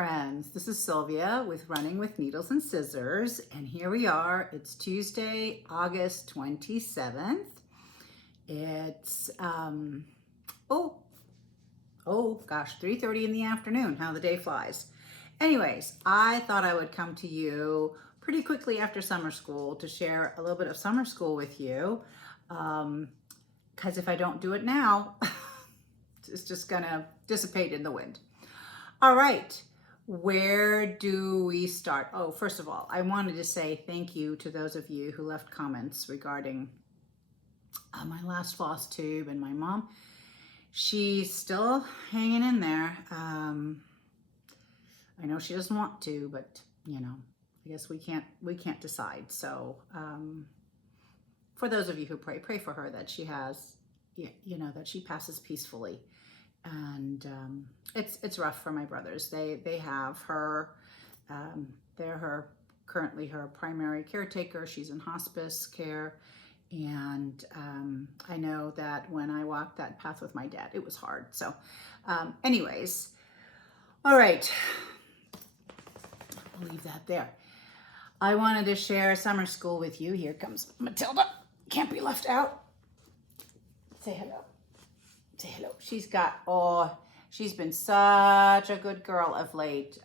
friends, this is Sylvia with Running with Needles and Scissors, and here we are. It's Tuesday, August 27th. It's gosh, 3:30 in the afternoon. How the day flies. Anyways, I thought I would come to you pretty quickly after summer school to share a little bit of summer school with you, because if I don't do it now, it's just gonna dissipate in the wind. All right, where do we start? Oh, first of all, I wanted to say thank you to those of you who left comments regarding my last FlossTube and my mom. She's still hanging in there. I know she doesn't want to, but you know, I guess we can't decide. So for those of you who pray for her that she has, that she passes peacefully. And it's rough for my brothers. They have her, they're currently her primary caretaker. She's in hospice care. And I know that when I walked that path with my dad, it was hard. So anyways, all right, I'll leave that there. I wanted to share summer school with you. Here comes Matilda. Can't be left out. Say hello. Say hello. She's been such a good girl of late.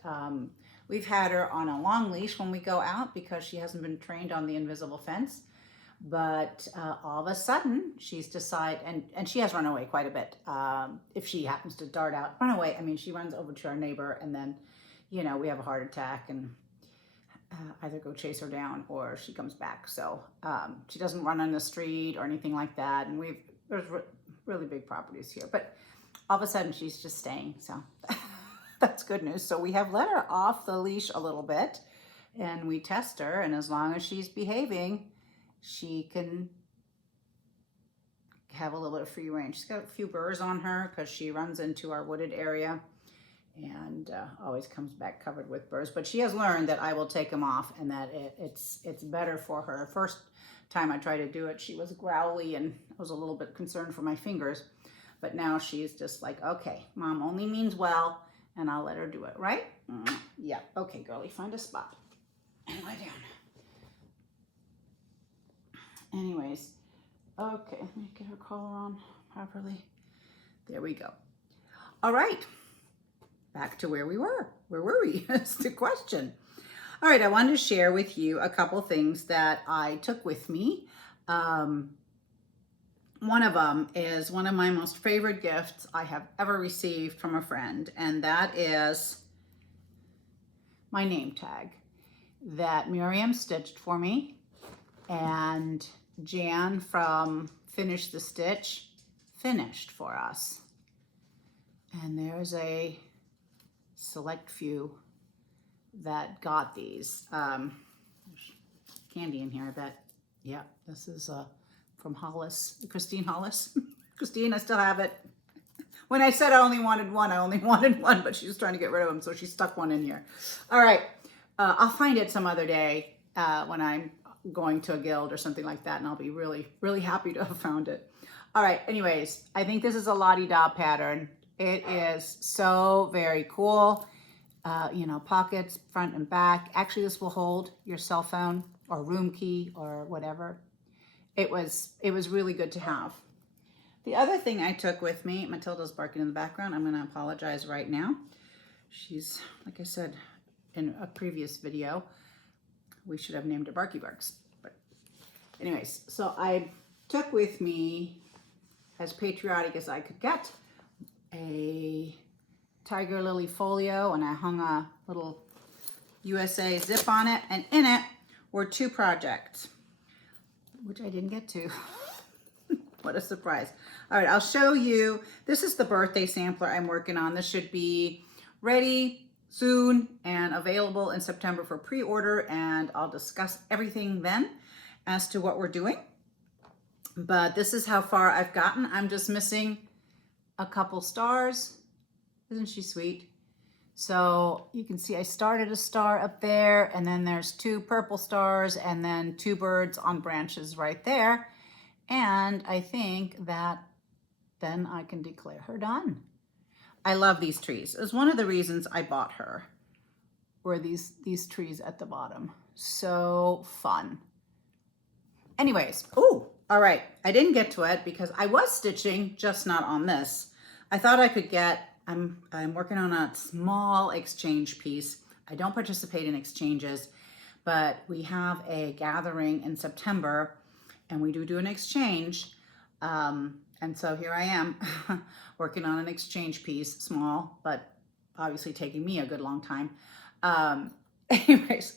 We've had her on a long leash when we go out because she hasn't been trained on the invisible fence. But all of a sudden, she's decided, and she has run away quite a bit. If she happens to dart out, run away. I mean, she runs over to our neighbor, and then, we have a heart attack, and either go chase her down or she comes back. So she doesn't run on the street or anything like that. And there's really big properties here, but all of a sudden she's just staying. So that's good news. So we have let her off the leash a little bit, and we test her. And as long as she's behaving, she can have a little bit of free range. She's got a few burrs on her because she runs into our wooded area and always comes back covered with burrs. But she has learned that I will take them off and that it's better for her. First time I tried to do it, she was growly and I was a little bit concerned for my fingers. But now she's just like, okay, mom only means well, and I'll let her do it, right? Yeah, okay, girlie, find a spot and lie down. Anyways, okay, let me get her collar on properly. There we go. All right, back to where we were. Where were we? That's the question. All right, I wanted to share with you a couple things that I took with me. One of them is one of my most favorite gifts I have ever received from a friend, and that is my name tag that Miriam stitched for me, and Jan from Finish the Stitch finished for us. And there's a select few that got these. There's candy in here, I bet. Yeah, this is from Hollis, Christine Hollis. Christine, I still have it. When I said I only wanted one, but she was trying to get rid of them, so she stuck one in here. All right, I'll find it some other day when I'm going to a guild or something like that, and I'll be really, really happy to have found it. All right, anyways, I think this is a la-di-da pattern. It is so very cool. Pockets, front and back. Actually, this will hold your cell phone or room key or whatever. It was really good to have. The other thing I took with me, Matilda's barking in the background. I'm gonna apologize right now. She's, like I said in a previous video, we should have named her Barky Barks. But anyways, so I took with me, as patriotic as I could get, a tiger lily folio, and I hung a little USA zip on it, and in it were two projects, which I didn't get to. What a surprise. All right, I'll show you. This is the birthday sampler I'm working on. This should be ready soon and available in September for pre-order, and I'll discuss everything then as to what we're doing. But this is how far I've gotten. I'm just missing a couple stars. Isn't she sweet? So you can see I started a star up there, and then there's two purple stars, and then two birds on branches right there. And I think that then I can declare her done. I love these trees. It was one of the reasons I bought her. were these trees at the bottom. So fun. Anyways, oh, all right. I didn't get to it because I was stitching, just not on this. I thought I could get, I'm working on a small exchange piece. I don't participate in exchanges, but we have a gathering in September and we do an exchange. And so here I am working on an exchange piece, small, but obviously taking me a good long time. Anyways,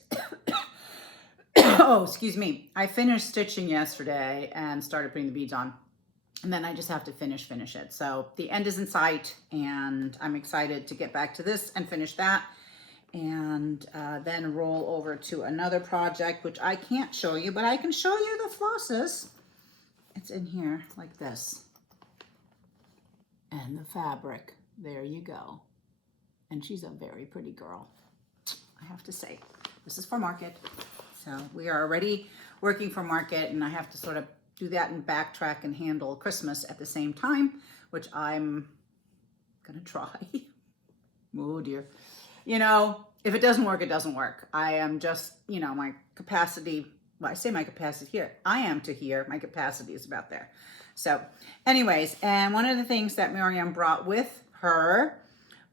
oh, excuse me. I finished stitching yesterday and started putting the beads on. And then I just have to finish it. So the end is in sight and I'm excited to get back to this and finish that. And then roll over to another project, which I can't show you, but I can show you the flosses. It's in here like this. And the fabric, there you go. And she's a very pretty girl, I have to say. This is for market. So we are already working for market and I have to sort of do that and backtrack and handle Christmas at the same time, which I'm gonna try. Oh dear. You know, if it doesn't work, it doesn't work. I am just, you know, my capacity, well, I say my capacity here. I am to here. My capacity is about there. So anyways, and one of the things that Miriam brought with her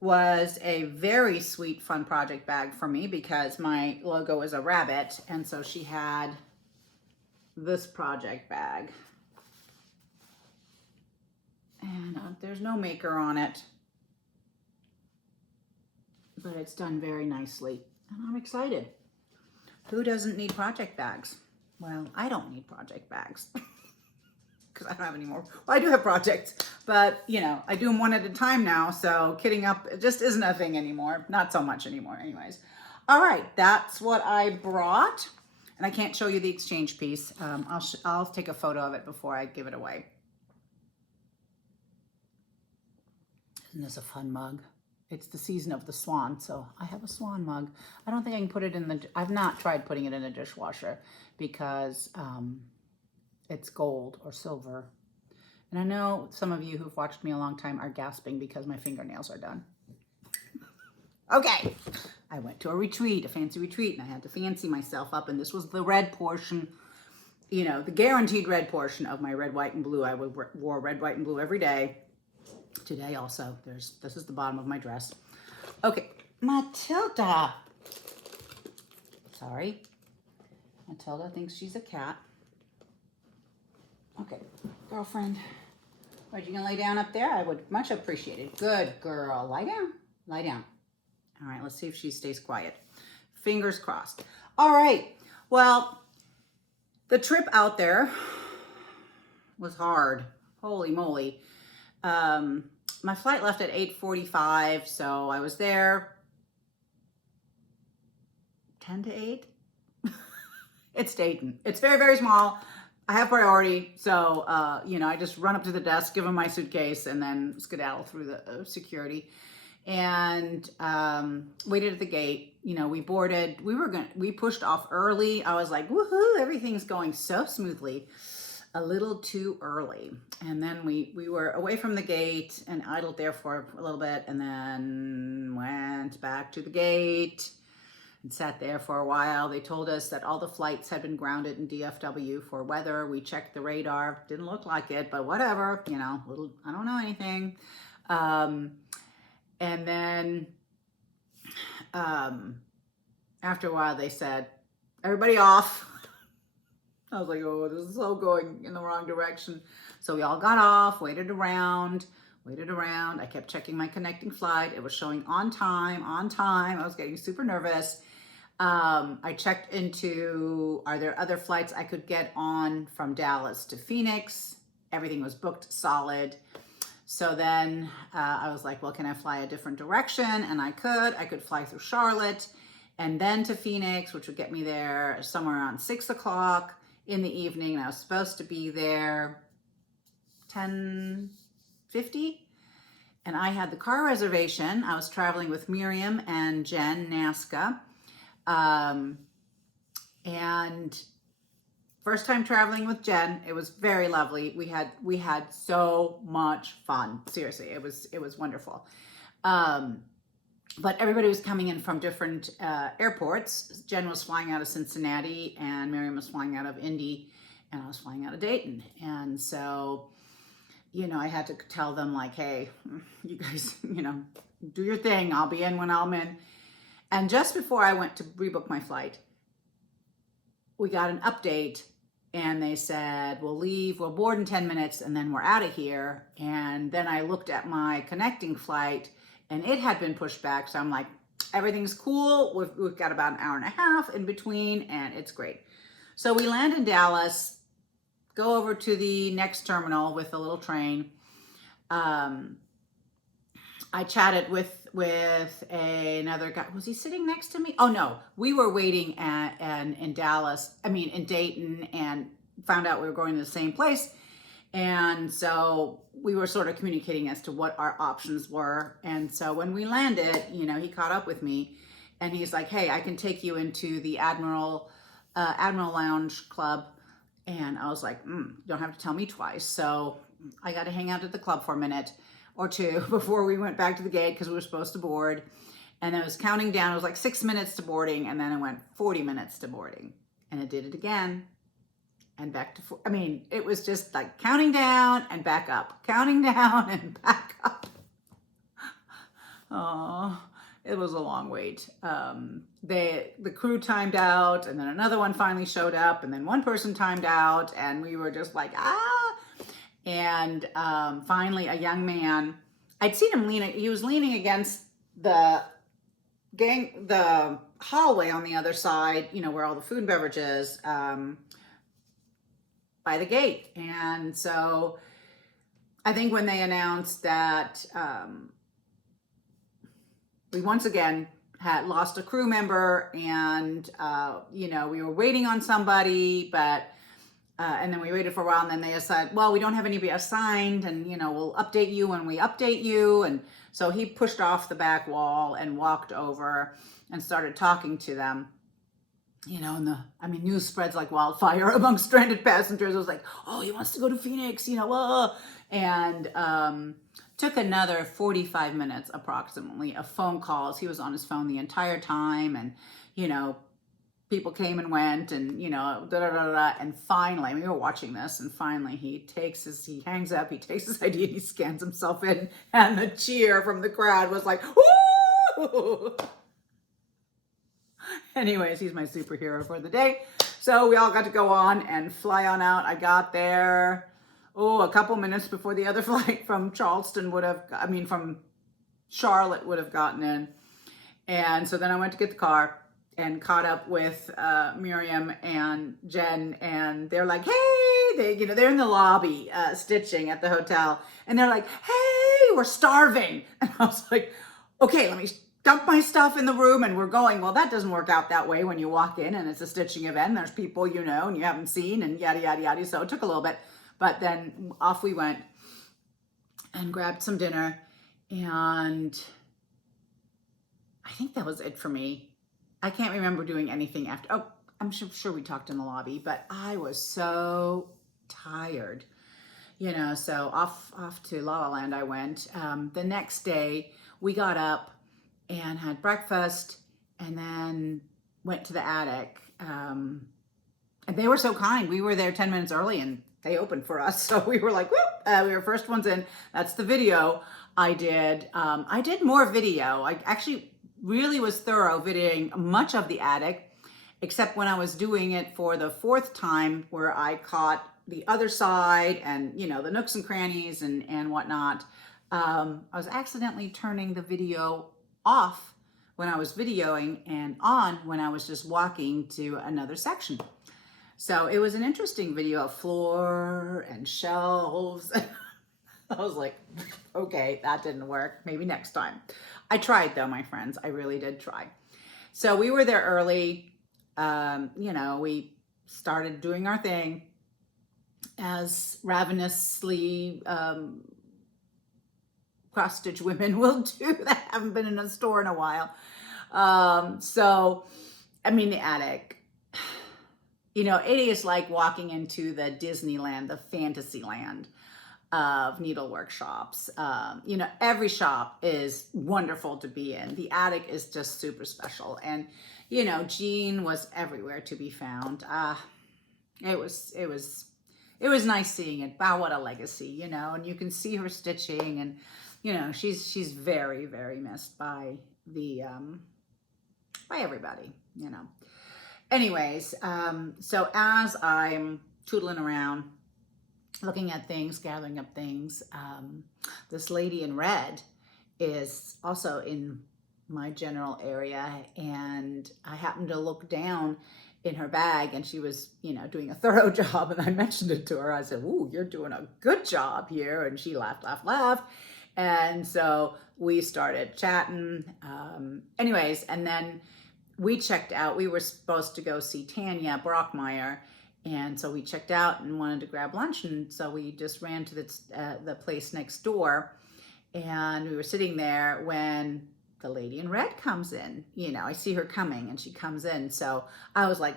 was a very sweet, fun project bag for me because my logo is a rabbit. And so she had this project bag. And there's no maker on it, but it's done very nicely. And I'm excited. Who doesn't need project bags? Well, I don't need project bags because I don't have any more. Well, I do have projects, but you know, I do them one at a time now. So kitting up, it just isn't a thing anymore. Not so much anymore anyways. All right, that's what I brought. And I can't show you the exchange piece. I'll take a photo of it before I give it away. Isn't this a fun mug? It's the season of the swan, so I have a swan mug. I don't think I can put it in the, I've not tried putting it in a dishwasher because it's gold or silver. And I know some of you who've watched me a long time are gasping because my fingernails are done. Okay, I went to a retreat, a fancy retreat, and I had to fancy myself up, and this was the red portion, you know, the guaranteed red portion of my red, white, and blue. I wore red, white, and blue every day. Today also, this is the bottom of my dress. Okay, Matilda. Sorry. Matilda thinks she's a cat. Okay, girlfriend. Are you gonna lay down up there? I would much appreciate it. Good girl. Lie down. Lie down. All right, let's see if she stays quiet. Fingers crossed. All right. Well, the trip out there was hard. Holy moly. My flight left at 8:45, so I was there 10 to 8. It's Dayton. It's very, very small. I have priority, so, you know, I just run up to the desk, give them my suitcase, and then skedaddle through the security. And waited at the gate. You know, we boarded. We pushed off early. I was like, woohoo! Everything's going so smoothly. A little too early, and then we were away from the gate and idled there for a little bit, and then went back to the gate and sat there for a while. They told us that all the flights had been grounded in DFW for weather. We checked the radar. Didn't look like it, but whatever. You know, I don't know anything. And then after a while, they said, everybody off. I was like, oh, this is so going in the wrong direction. So we all got off, waited around. I kept checking my connecting flight. It was showing on time. I was getting super nervous. I checked into, are there other flights I could get on from Dallas to Phoenix? Everything was booked solid. So then I was like, well, can I fly a different direction? And I could fly through Charlotte and then to Phoenix, which would get me there somewhere around 6 o'clock in the evening. And I was supposed to be there 10:50. And I had the car reservation. I was traveling with Miriam and Jen Nasca. And first time traveling with Jen, it was very lovely. We had so much fun. Seriously, it was wonderful. but everybody was coming in from different airports. Jen was flying out of Cincinnati, and Miriam was flying out of Indy, and I was flying out of Dayton. And so, you know, I had to tell them like, hey, you guys, you know, do your thing. I'll be in when I'm in. And just before I went to rebook my flight, we got an update, and they said, we'll board in 10 minutes and then we're out of here. And then I looked at my connecting flight and it had been pushed back. So I'm like, everything's cool. We've got about an hour and a half in between, and it's great. So we land in Dallas, go over to the next terminal with a little train. I chatted with another guy. Was he sitting next to me? Oh no, we were waiting in Dayton, and found out we were going to the same place. And so we were sort of communicating as to what our options were. And so when we landed, you know, he caught up with me and he's like, hey, I can take you into the Admiral Lounge Club. And I was like, you don't have to tell me twice. So I got to hang out at the club for a minute or two before we went back to the gate, because we were supposed to board. And I was counting down. It was like 6 minutes to boarding, and then it went 40 minutes to boarding. And it did it again. And back to, it was just like counting down and back up, counting down and back up. Oh, it was a long wait. The crew timed out, and then another one finally showed up, and then one person timed out, and we were just like, ah. And finally, a young man, I'd seen him he was leaning against the hallway on the other side, you know, where all the food and beverages, by the gate. And so I think when they announced that we once again had lost a crew member, and you know, we were waiting on somebody, but and then we waited for a while, and then they said, well, we don't have anybody assigned, and you know, we'll update you when we update you. And so he pushed off the back wall and walked over and started talking to them. You know, and news spreads like wildfire among stranded passengers. It was like, oh, he wants to go to Phoenix, you know, and took another 45 minutes approximately of phone calls. He was on his phone the entire time, and, you know, people came and went, and, you know, and finally, we were watching this, and finally he hangs up, he takes his ID, and he scans himself in, and the cheer from the crowd was like, woo! Anyways, he's my superhero for the day. So we all got to go on and fly on out. I got there, a couple minutes before the other flight from from Charlotte would have gotten in. And so then I went to get the car and caught up with Miriam and Jen, and they're like, hey, they're in the lobby stitching at the hotel, and they're like, hey, we're starving. And I was like, okay, let me dump my stuff in the room, and we're going. Well, that doesn't work out that way when you walk in and it's a stitching event, and there's people you know and you haven't seen, and yada, yada, yada. So it took a little bit, but then off we went and grabbed some dinner, and I think that was it for me. I can't remember doing anything after. Oh, I'm sure we talked in the lobby, but I was so tired, you know. So off to La La Land I went. The next day we got up and had breakfast, and then went to the attic. And they were so kind. We were there 10 minutes early, and they opened for us. So we were like, whoop, we were first ones in. That's the video I did. I did more video. I actually really was thorough videoing much of the attic, except when I was doing it for the fourth time, where I caught the other side and, you know, the nooks and crannies and whatnot. I was accidentally turning the video off when I was videoing and on when I was just walking to another section. So it was an interesting video of floor and shelves. I was like, okay, that didn't work. Maybe next time. I tried though, my friends. I really did try. So we were there early. You know, we started doing our thing as ravenously cross-stitch women will do that haven't been in a store in a while. So, the attic, you know, it is like walking into the Disneyland, the Fantasyland. of needlework shops. You know, every shop is wonderful to be in. The attic is just super special. And, you know, Jean was everywhere to be found. It was nice seeing it. Wow, what a legacy, you know, and you can see her stitching, and, you know, she's very, very missed by by everybody, you know. Anyways, so as I'm tootling around, looking at things, gathering up things, this lady in red is also in my general area, and I happened to look down in her bag, and she was, you know, doing a thorough job, and I mentioned it to her. I said, "Ooh, you're doing a good job here," and she laughed, and so we started chatting. Anyways, and then we checked out. We were supposed to go see Tanya Brockmeyer, and so we checked out and wanted to grab lunch, and so we just ran to the place next door, and we were sitting there when the lady in red comes in. You know, I see her coming, and she comes in, so I was like,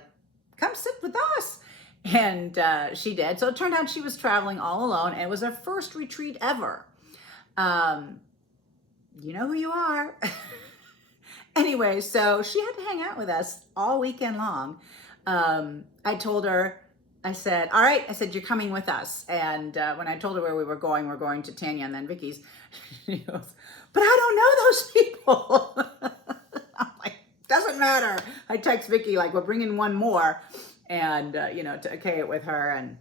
"Come sit with us," and she did. So it turned out she was traveling all alone, and it was her first retreat ever. You know who you are. Anyway, so she had to hang out with us all weekend long. I told her, I said, "All right," I said, "you're coming with us." And when I told her where we were going to Tanya and then Vicky's, she goes, "But I don't know those people." I'm like, "Doesn't matter." I text Vicky, like, "We're bringing one more," and, you know, to okay it with her. And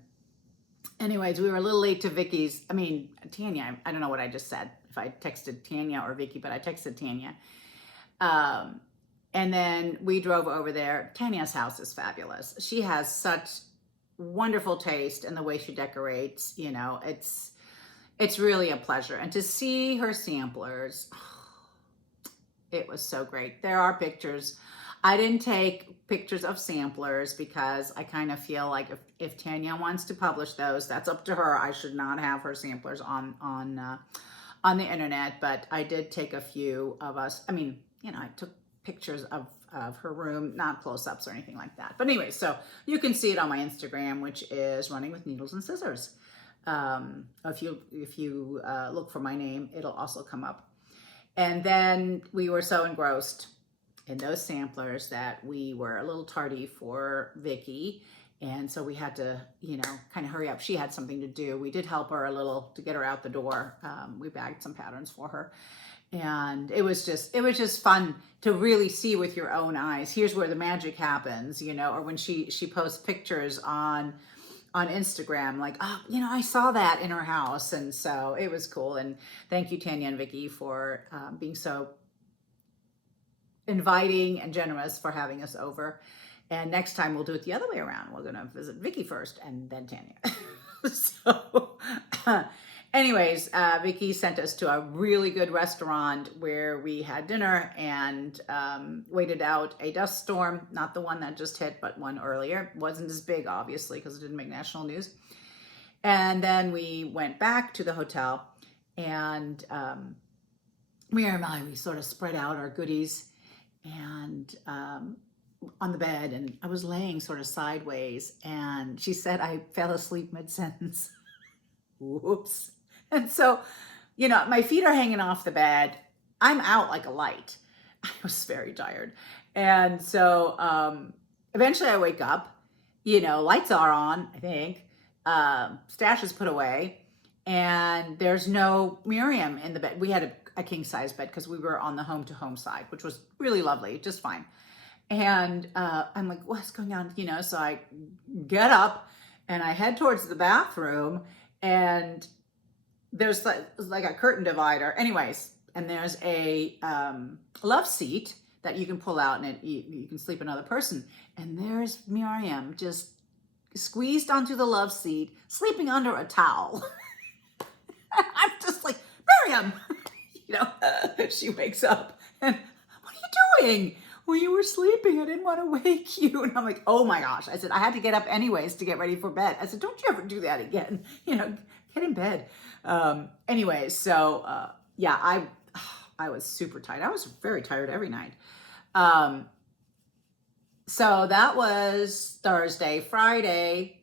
anyways, we were a little late to Vicky's. I mean, Tanya, I don't know what I just said, if I texted Tanya or Vicky, but I texted Tanya. And then we drove over there. Tanya's house is fabulous. She has such wonderful taste in the way she decorates. You know, it's really a pleasure. And to see her samplers, it was so great. There are pictures. I didn't take pictures of samplers because I kind of feel like if Tanya wants to publish those, that's up to her. I should not have her samplers on the internet, but I did take a few of us. I mean, you know, I took pictures of her room, not close-ups or anything like that. But anyway, so you can see it on my Instagram, which is Running with Needles and Scissors. If you look for my name, it'll also come up. And then we were so engrossed in those samplers that we were a little tardy for Vicky. And so we had to, you know, kind of hurry up. She had something to do. We did help her a little to get her out the door. We bagged some patterns for her. And it was just fun to really see with your own eyes. Here's where the magic happens, you know, or when she posts pictures on Instagram, like, "Oh, you know, I saw that in her house." And so it was cool. And thank you, Tanya and Vicky, for being so inviting and generous for having us over. And next time we'll do it the other way around. We're going to visit Vicky first and then Tanya. So anyways, Vicky sent us to a really good restaurant where we had dinner and waited out a dust storm. Not the one that just hit, but one earlier. It wasn't as big, obviously, because it didn't make national news. And then we went back to the hotel, and Mira and I, we sort of spread out our goodies and on the bed, and I was laying sort of sideways, and she said I fell asleep mid-sentence. Whoops. And so, you know, my feet are hanging off the bed. I'm out like a light. I was very tired. And so eventually I wake up, you know, lights are on, I think, stash is put away, and there's no Miriam in the bed. We had a king size bed because we were on the home to home side, which was really lovely, just fine. And I'm like, "What's going on?" You know, so I get up and I head towards the bathroom, and there's like a curtain divider. Anyways, and there's a love seat that you can pull out, and you can sleep another person. And there's Miriam just squeezed onto the love seat, sleeping under a towel. I'm just like, "Miriam," you know, she wakes up and, "What are you doing?" "Well, you were sleeping. I didn't want to wake you." And I'm like, "Oh my gosh." I said, "I had to get up anyways to get ready for bed." I said, "Don't you ever do that again. You know, get in bed." Anyways, so yeah, I was super tired. I was very tired every night. So that was Thursday. Friday,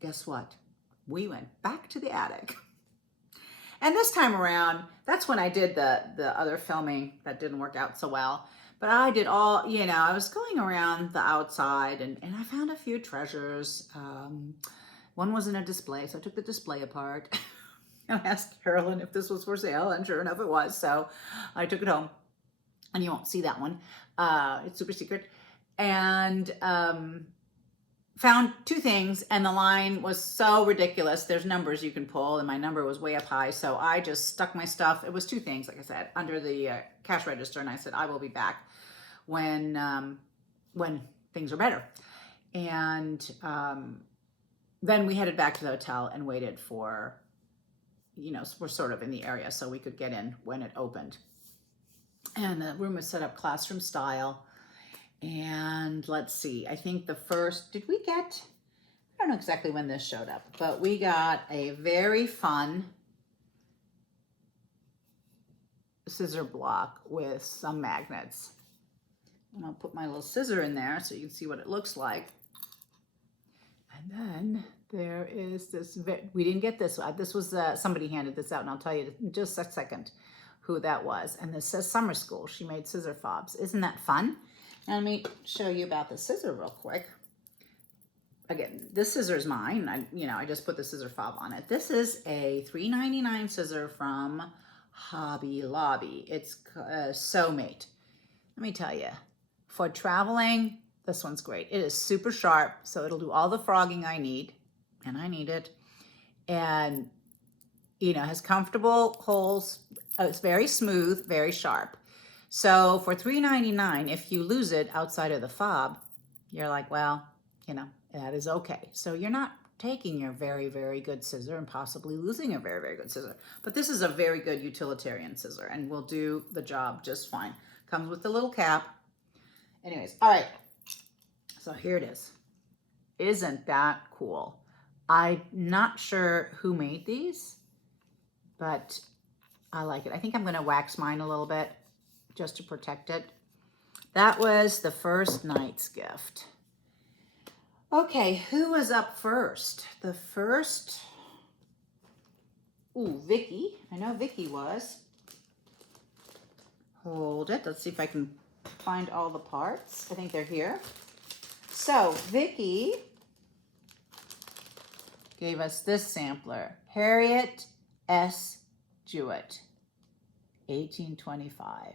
guess what? We went back to the attic. And this time around, that's when I did the other filming that didn't work out so well. But I did all, you know, I was going around the outside and I found a few treasures. One was in a display, so I took the display apart. I asked Carolyn if this was for sale, and sure enough it was. So I took it home, and you won't see that one. It's super secret. And found two things, and the line was so ridiculous. There's numbers you can pull, and my number was way up high. So I just stuck my stuff. It was two things, like I said, under the cash register, and I said I will be back when things are better. And then we headed back to the hotel and waited for, you know, we're sort of in the area, so we could get in when it opened. And the room was set up classroom style. And let's see, I think the first, did we get, I don't know exactly when this showed up, but we got a very fun scissor block with some magnets. And I'll put my little scissor in there so you can see what it looks like. And then there is this, we didn't get this. This was, somebody handed this out, and I'll tell you in just a second who that was. And this says summer school. She made scissor fobs. Isn't that fun? Now let me show you about the scissor real quick. Again, this scissor is mine. I just put the scissor fob on it. This is a $3.99 scissor from Hobby Lobby. It's So-Mate. Let me tell you, for traveling, this one's great. It is super sharp, so it'll do all the frogging I need, and I need it. And, you know, has comfortable holes. It's very smooth, very sharp. So for $3.99, if you lose it outside of the fob, you're like, well, you know, that is okay. So you're not taking your very, very good scissor and possibly losing a very, very good scissor. But this is a very good utilitarian scissor and will do the job just fine. Comes with the little cap. Anyways, all right. So here it is. Isn't that cool? I'm not sure who made these, but I like it. I think I'm going to wax mine a little bit just to protect it. That was the first night's gift. Okay, who was up first? The first, Vicky. I know Vicky was. Hold it. Let's see if I can find all the parts. I think they're here. So Vicky gave us this sampler. Harriet S. Jewett, 1825.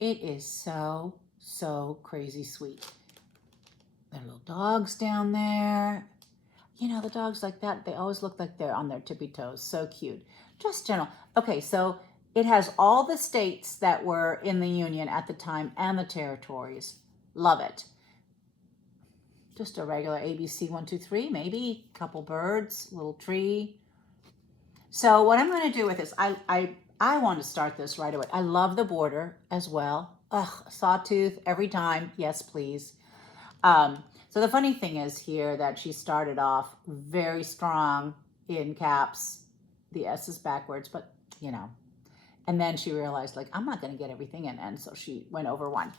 It is so, so crazy sweet. There are little dogs down there. You know, the dogs like that, they always look like they're on their tippy toes. So cute. Just general. Okay, so it has all the states that were in the Union at the time and the territories. Love it. Just a regular ABC 1, 2, 3, maybe a couple birds, little tree. So what I'm going to do with this, I want to start this right away. I love the border as well. Ugh, sawtooth every time. Yes, please. So the funny thing is here that she started off very strong in caps. The S is backwards, but you know. And then she realized, like, I'm not going to get everything in. And so she went over one.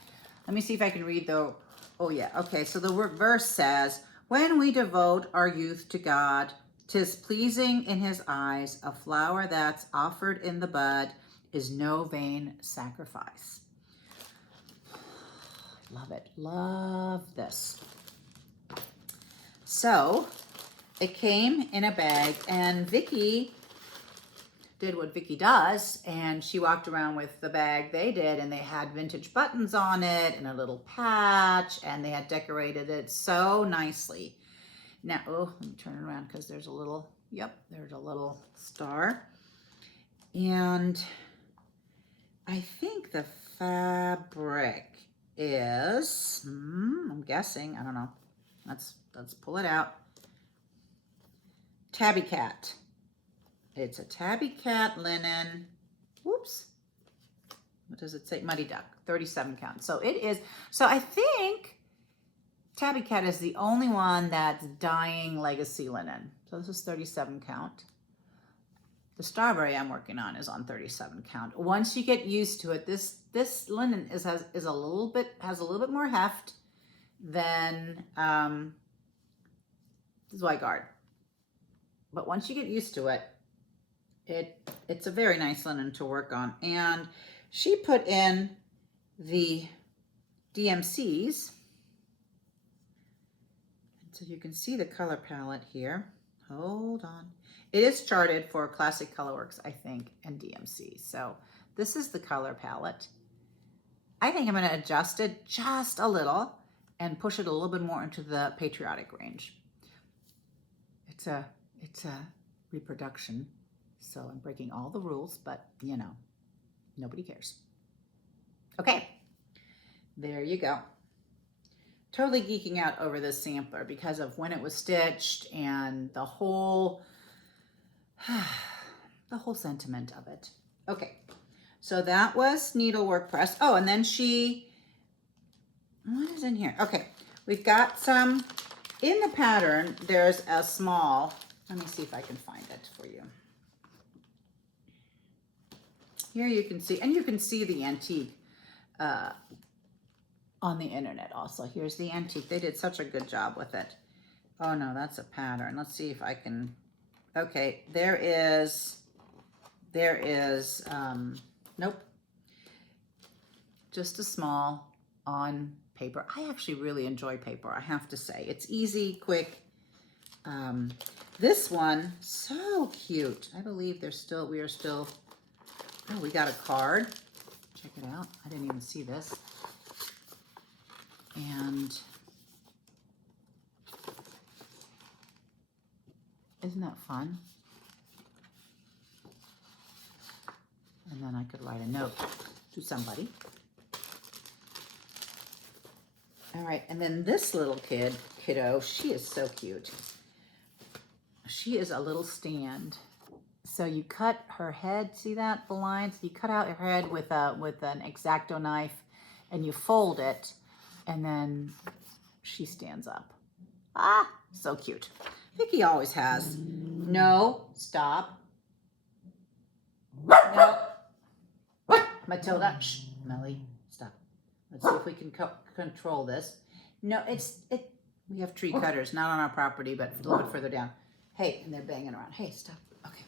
Let me see if I can read the, oh yeah. Okay, so the verse says, when we devote our youth to God, 'tis pleasing in his eyes, a flower that's offered in the bud is no vain sacrifice. Love it. Love this. So it came in a bag, and Vicky did what Vicky does, and she walked around with the bag they did, and they had vintage buttons on it and a little patch, and they had decorated it so nicely. Now, oh, let me turn it around because there's a little, yep, there's a little star. And I think the fabric is, I'm guessing, I don't know. Let's pull it out. Tabby Cat. It's a Tabby Cat linen. Whoops. What does it say? Muddy Duck, 37 count. So it is, so I think Tabby Cat is the only one that's dyeing legacy linen. So this is 37 count. The strawberry I'm working on is on 37 count. Once you get used to it, this linen has a little bit more heft than Zweigart. But once you get used to it, It's a very nice linen to work on. And she put in the DMCs. So you can see the color palette here. Hold on. It is charted for Classic Colorworks, I think, and DMC. So this is the color palette. I think I'm going to adjust it just a little and push it a little bit more into the patriotic range. It's a reproduction, so I'm breaking all the rules, but you know, nobody cares. Okay, there you go. Totally geeking out over this sampler because of when it was stitched and the whole sentiment of it. Okay, so that was Needlework Press. Oh, and then what is in here? Okay, we've got some, in the pattern, there's a small, let me see if I can find it for you. Here you can see, and you can see the antique on the internet also. Here's the antique. They did such a good job with it. Oh no, that's a pattern. Let's see if I can, okay, there is, nope. Just a small on paper. I actually really enjoy paper, I have to say. It's easy, quick. This one, so cute. I believe we are still, oh, we got a card. Check it out. I didn't even see this. And isn't that fun? And then I could write a note to somebody. All right, and then this little kiddo, she is so cute. She is a little stand. So you cut her head, see that, the lines? You cut out her head with an X-Acto knife and you fold it, and then she stands up. Ah, so cute. Vicky always has. No, stop. No. Matilda, shh, Melly, stop. Let's see if we can control this. No, we have tree cutters, not on our property, but a little bit further down. Hey, and they're banging around. Hey, stop. Okay.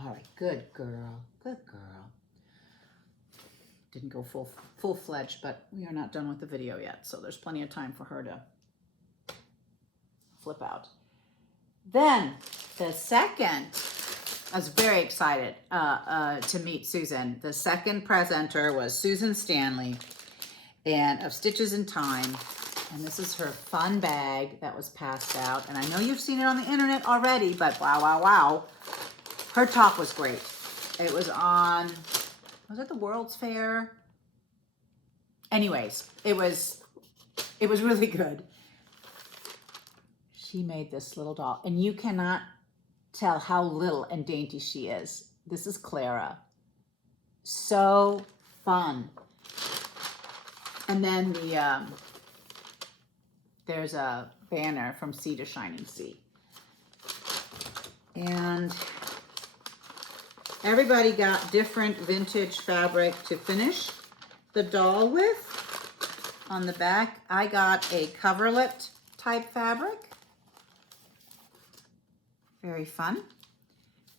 All right, good girl, good girl. Didn't go full-fledged, but we are not done with the video yet, so there's plenty of time for her to flip out. Then the second, I was very excited to meet Susan. The second presenter was Susan Stanley and of Stitches in Time. And this is her fun bag that was passed out. And I know you've seen it on the internet already, but wow, wow, wow. Her talk was great. It was on, was it the World's Fair? Anyways, it was really good. She made this little doll, and you cannot tell how little and dainty she is. This is Clara. So fun. And then there's a banner from Sea to Shining Sea. And everybody got different vintage fabric to finish the doll with. On the back, I got a coverlet type fabric. Very fun.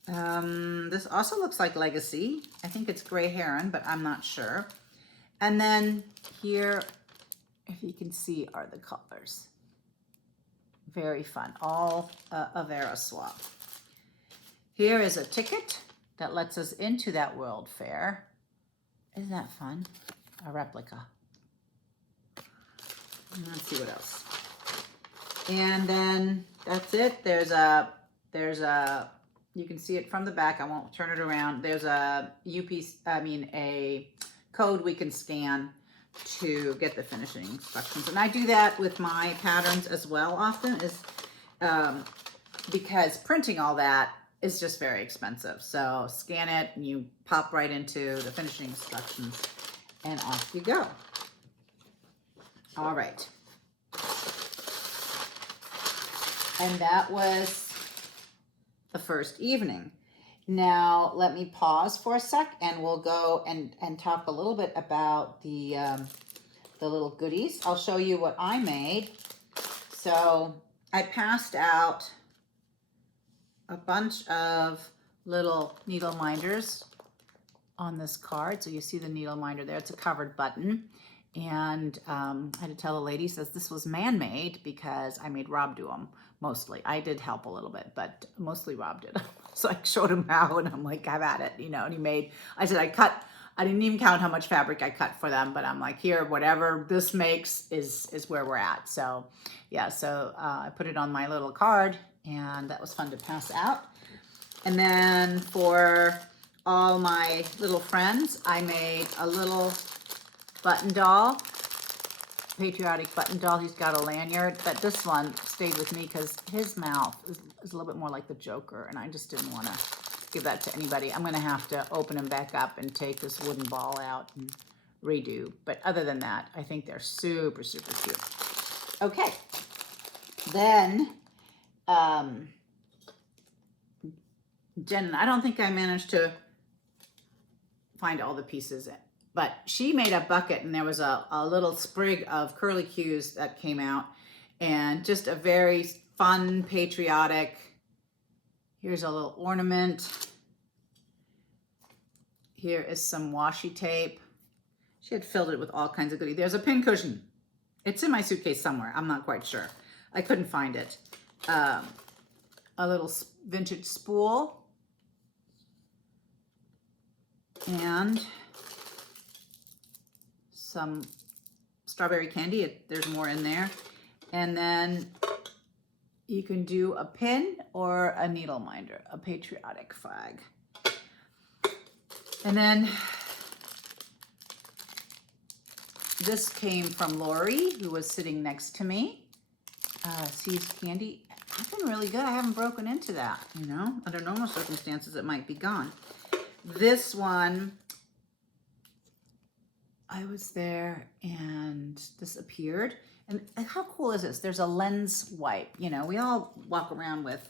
This also looks like Legacy. I think it's Gray Heron, but I'm not sure. And then here, if you can see, are the colors. Very fun. All a Vera swap. Here is a ticket that lets us into that World Fair. Isn't that fun? A replica. Let's see what else. And then that's it. There's a, you can see it from the back. I won't turn it around. There's a a code we can scan to get the finishing instructions. And I do that with my patterns as well often, because printing all that is just very expensive. So scan it and you pop right into the finishing instructions and off you go. All right. And that was the first evening. Now let me pause for a sec and we'll go and talk a little bit about the little goodies. I'll show you what I made. So I passed out a bunch of little needle minders on this card. So you see the needle minder there. It's a covered button. And I had to tell the lady, says this was man-made because I made Rob do them mostly. I did help a little bit, but mostly Rob did. So I showed him how, and I'm like, have at it, you know. And he made, I said, I didn't even count how much fabric I cut for them, but I'm like, here, whatever this makes is where we're at. So yeah, so I put it on my little card, and that was fun to pass out. And then for all my little friends, I made a little button doll, patriotic button doll. He's got a lanyard, but this one stayed with me because his mouth is a little bit more like the Joker, and I just didn't want to give that to anybody. I'm going to have to open him back up and take this wooden ball out and redo. But other than that, I think they're super, super cute. Okay. Then, Jen, I don't think I managed to find all the pieces in, but she made a bucket, and there was a little sprig of curlicues that came out, and just a very fun, patriotic. Here's a little ornament. Here is some washi tape. She had filled it with all kinds of goodies. There's a pin cushion. It's in my suitcase somewhere. I'm not quite sure. I couldn't find it. A little vintage spool. And some strawberry candy. There's more in there. And then you can do a pin or a needle minder, a patriotic flag. And then this came from Lori, who was sitting next to me. Seized candy. I've been really good. I haven't broken into that, you know. Under normal circumstances, it might be gone. This one, I was there and this appeared. And how cool is this? There's a lens wipe. You know, we all walk around with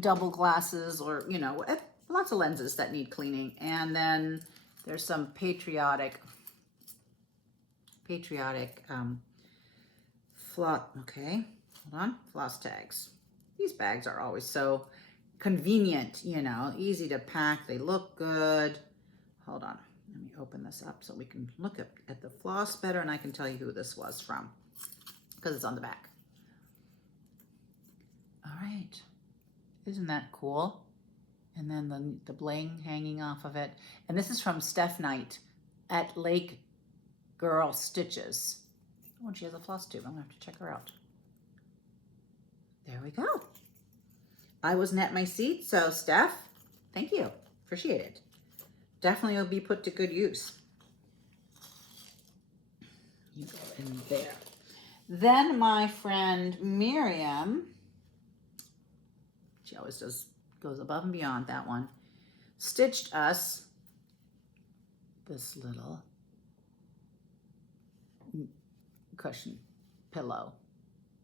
double glasses or, you know, lots of lenses that need cleaning. And then there's some patriotic floss tags. These bags are always so convenient, you know, easy to pack. They look good. Hold on. Let me open this up so we can look at the floss better, and I can tell you who this was from because it's on the back. All right. Isn't that cool? And then the bling hanging off of it. And this is from Steph Knight at Lake Girl Stitches. Oh, and she has a floss tube. I'm going to have to check her out. There we go. I wasn't at my seat, so Steph, thank you. Appreciate it. Definitely will be put to good use. You go in there. Then my friend Miriam, she always goes above and beyond that one, stitched us this little cushion pillow.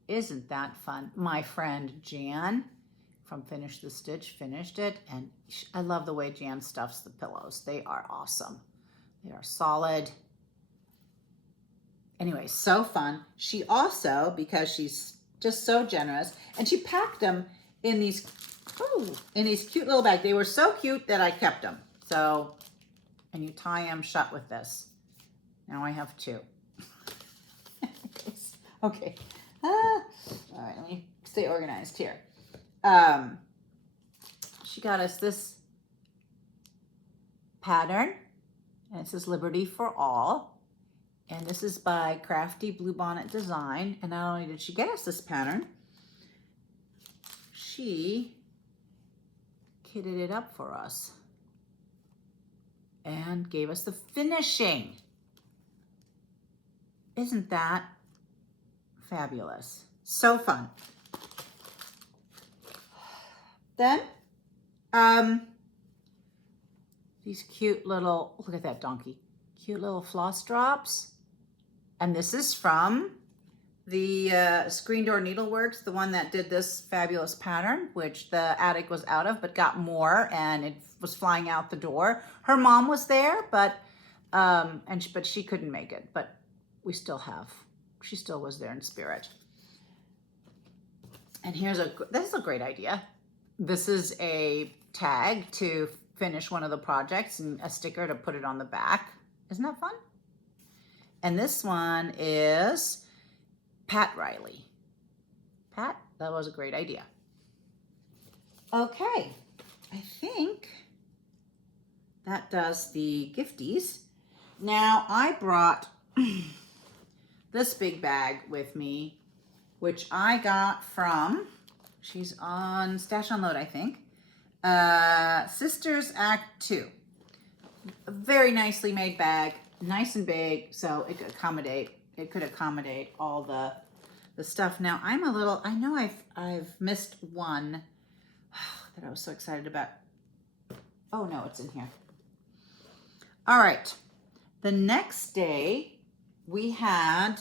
Isn't that fun? My friend Jan from Finish the Stitch finished it, and I love the way Jan stuffs the pillows. They are awesome. They are solid. Anyway, so fun. She also, because she's just so generous, and she packed them in these cute little bags. They were so cute that I kept them. So, and you tie them shut with this. Now I have two. Okay. All right, let me stay organized here. She got us this pattern, and it says Liberty for All. And this is by Crafty Bluebonnet Design. And not only did she get us this pattern, she kitted it up for us and gave us the finishing. Isn't that fabulous? So fun. Then, these cute little, look at that donkey, cute little floss drops. And this is from the Screen Door Needleworks, the one that did this fabulous pattern, which the attic was out of, but got more, and it was flying out the door. Her mom was there, but she couldn't make it, but we still have. She still was there in spirit. And this is a great idea. This is a tag to finish one of the projects and a sticker to put it on the back. Isn't that fun? And this one is Pat Riley. Pat, that was a great idea. Okay, I think that does the gifties. Now I brought this big bag with me, which I got from, she's on Stash Unload, I think. Sisters Act 2. A very nicely made bag, nice and big, so it could accommodate all the stuff. Now I'm a little, I know I've missed one that I was so excited about. Oh no, it's in here. All right, the next day we had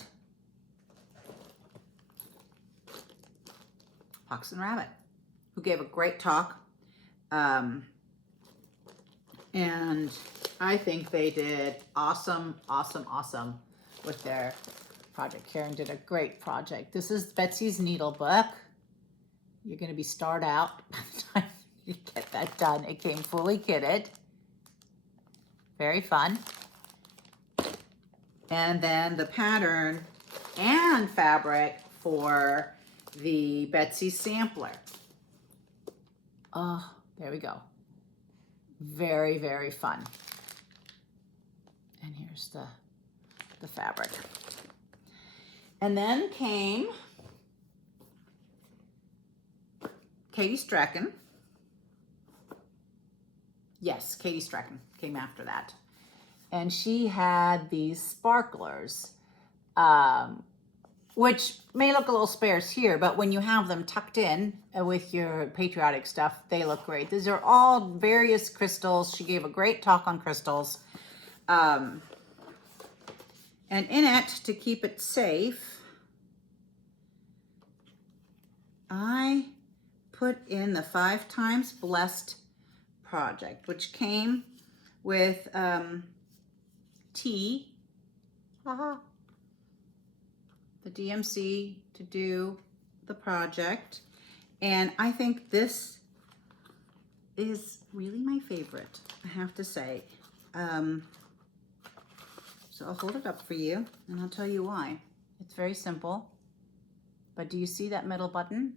Fox and Rabbit, who gave a great talk. And I think they did awesome with their project. Karen did a great project. This is Betsy's Needlebook. You're going to be starred out by the time you get that done. It came fully kitted. Very fun. And then the pattern and fabric for the Betsy sampler. Oh, there we go. Very, very fun. And here's the fabric. And then came Katie Strachan. Yes, Katie Strachan came after that. And she had these sparklers, which may look a little sparse here, but when you have them tucked in with your patriotic stuff, they look great. These are all various crystals. She gave a great talk on crystals. And in it, to keep it safe, I put in the 5 Times Blessed project, which came with tea, the DMC to do the project. And I think this is really my favorite, I have to say. So I'll hold it up for you and I'll tell you why. It's very simple, but do you see that middle button?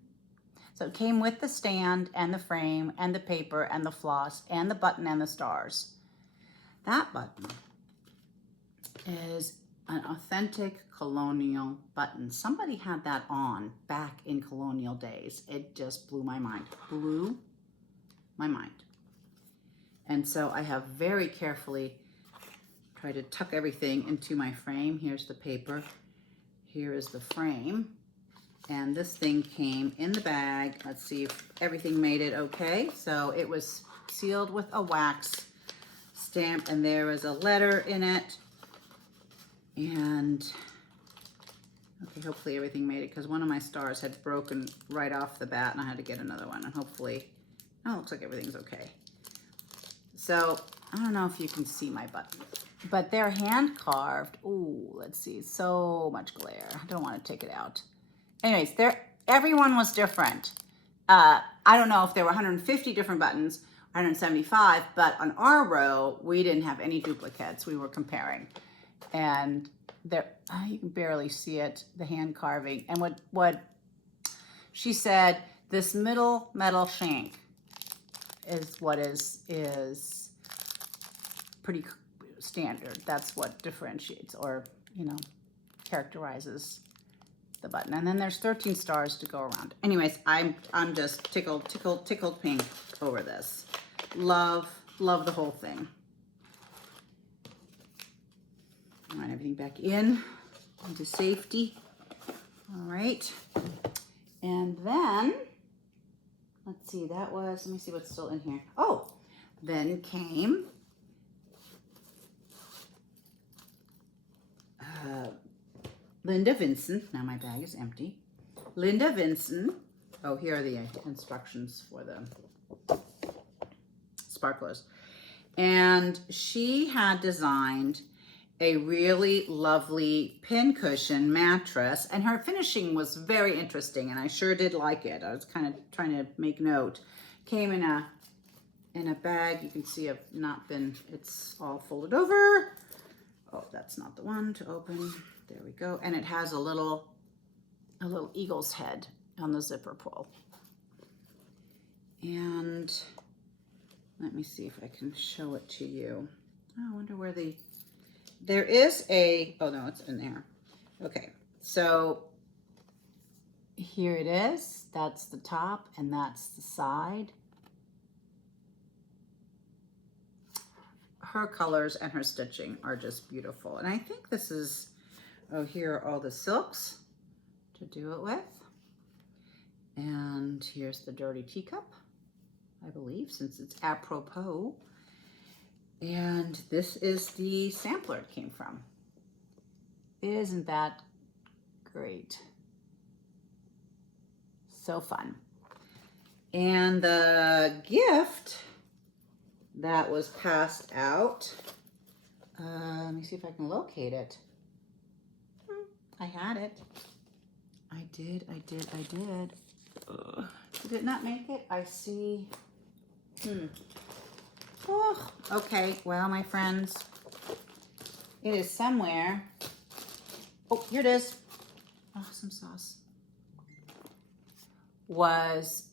So it came with the stand and the frame and the paper and the floss and the button and the stars. That button is an authentic colonial button. Somebody had that on back in colonial days. It just blew my mind. Blew my mind. And so I have very carefully tried to tuck everything into my frame. Here's the paper. Here is the frame. And this thing came in the bag. Let's see if everything made it okay. So it was sealed with a wax stamp, and there was a letter in it. And okay, hopefully everything made it, because one of my stars had broken right off the bat and I had to get another one, and hopefully, oh, it looks like everything's okay. So I don't know if you can see my button, but they're hand carved. Ooh, let's see, so much glare. I don't want to take it out. Anyways, everyone was different. I don't know if there were 150 different buttons, 175, but on our row, we didn't have any duplicates. We were comparing. And there, you can barely see it, the hand carving. And what she said, this middle metal shank is what is pretty standard. That's what differentiates or, you know, characterizes the button. And then there's 13 stars to go around. Anyways, I'm just tickled pink over this. Love the whole thing. All right, everything back into safety. All right. And then, let's see, that was, let me see what's still in here. Oh, then came Linda Vincent. Now my bag is empty. Linda Vincent. Oh, here are the instructions for the sparklers. And she had designed a really lovely pincushion mattress, and her finishing was very interesting, and I sure did like it. I was kind of trying to make note. Came in a in a bag. You can see I've not been, it's all folded over. Oh, that's not the one to open. There we go. And it has a little eagle's head on the zipper pull. And let me see if I can show it to you. Oh, I wonder where there is a, oh no, it's in there. Okay, so here it is. That's the top and that's the side. Her colors and her stitching are just beautiful. And I think this is, oh, here are all the silks to do it with. And here's the dirty teacup, I believe, since it's apropos. And this is the sampler it came from. Isn't that great? So fun. And the gift that was passed out, let me see if I can locate it. I had it. I did. Did it not make it? I see. Oh, okay, well, my friends, it is somewhere. Oh, here it is. Awesome sauce. Was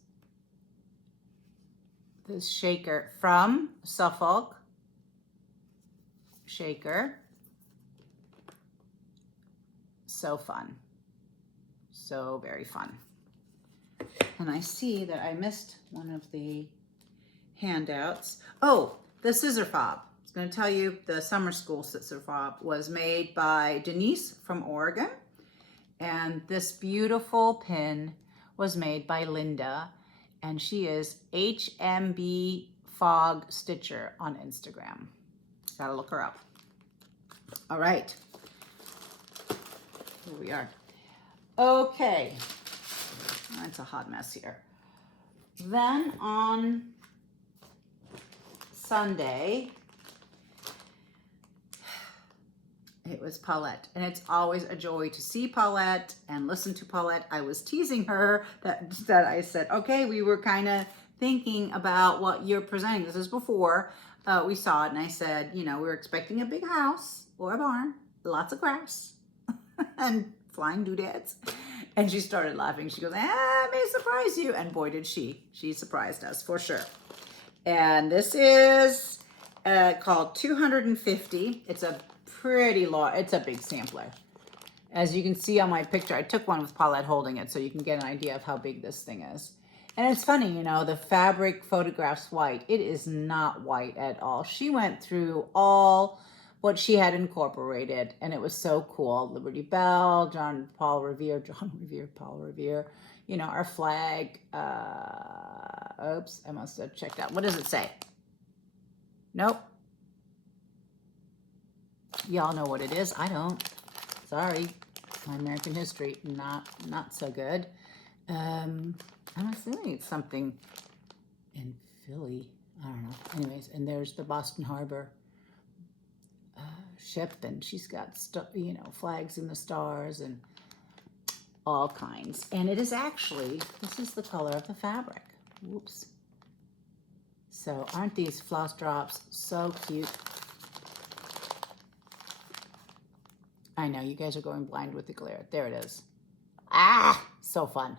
this shaker from Suffolk shaker. So fun. So very fun. And I see that I missed one of the handouts. Oh, the scissor fob. I was going to tell you the summer school scissor fob was made by Denise from Oregon. And this beautiful pin was made by Linda. And she is HMB Fog Stitcher on Instagram. Gotta look her up. All right. Here we are. Okay. It's a hot mess here. Then on Sunday, it was Paulette, and it's always a joy to see Paulette and listen to Paulette. I was teasing her that I said, okay, we were kind of thinking about what you're presenting. This is before we saw it, and I said, you know, we were expecting a big house or a barn, lots of grass, and flying doodads. And she started laughing. She goes, I may surprise you. And boy, did she. She surprised us for sure. And this is called 250. It's a pretty large, it's a big sampler. As you can see on my picture, I took one with Paulette holding it so you can get an idea of how big this thing is. And it's funny, you know, the fabric photographs white. It is not white at all. She went through all what she had incorporated, and it was so cool. Liberty Bell, Paul Revere, you know, our flag. Oops, I must have checked out. What does it say? Nope. Y'all know what it is. I don't. Sorry. My American history, not so good. I'm assuming it's something in Philly. I don't know. Anyways, and there's the Boston Harbor ship, and she's got, you know, flags in the stars and all kinds. And it is actually, this is the color of the fabric. Whoops. So aren't these floss drops so cute? I know, you guys are going blind with the glare. There it is. Ah, so fun.